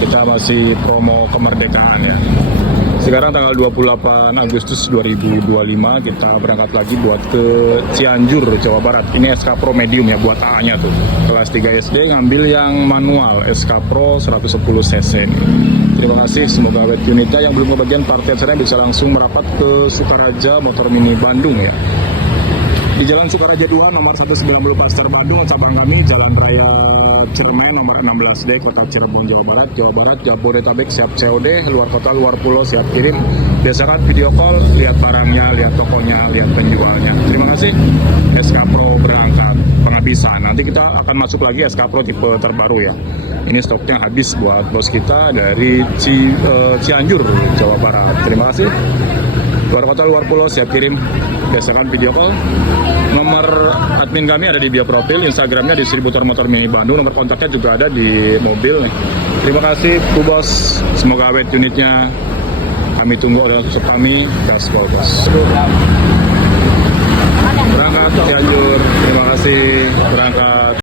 kita masih promo kemerdekaan ya. Sekarang tanggal 28 Agustus 2025 kita berangkat lagi buat ke Cianjur, Jawa Barat. Ini SK Pro Medium ya, buat AA-nya tuh. Kelas 3 SD ngambil yang manual, SK Pro 110 cc nih. Terima kasih, semoga awet unitnya. Yang belum kebagian partai saya bisa langsung merapat ke Sukaraja Motor Mini Bandung ya. Di Jalan Sukaraja 2 nomor 190 Pasar Bandung, cabang kami Jalan Raya Ciremai nomor 16D, Kota Cirebon, Jawa Barat, Jabodetabek siap COD, luar kota, luar pulau siap kirim. Biasakan video call, lihat barangnya, lihat tokonya, lihat penjualnya. Terima kasih. SK Pro berangkat penghabisan. Nanti kita akan masuk lagi SK Pro tipe terbaru ya. Ini stoknya habis buat bos kita dari Cianjur, Jawa Barat. Terima kasih. Luar kota, luar pulau siap kirim. Biasakan video call. Nomor admin kami ada di bio profil, Instagramnya distributor motor mini Bandung, nomor kontaknya juga ada di mobil nih. Terima kasih Bu Bos, semoga awet unitnya. Kami tunggu order kami, gas bos.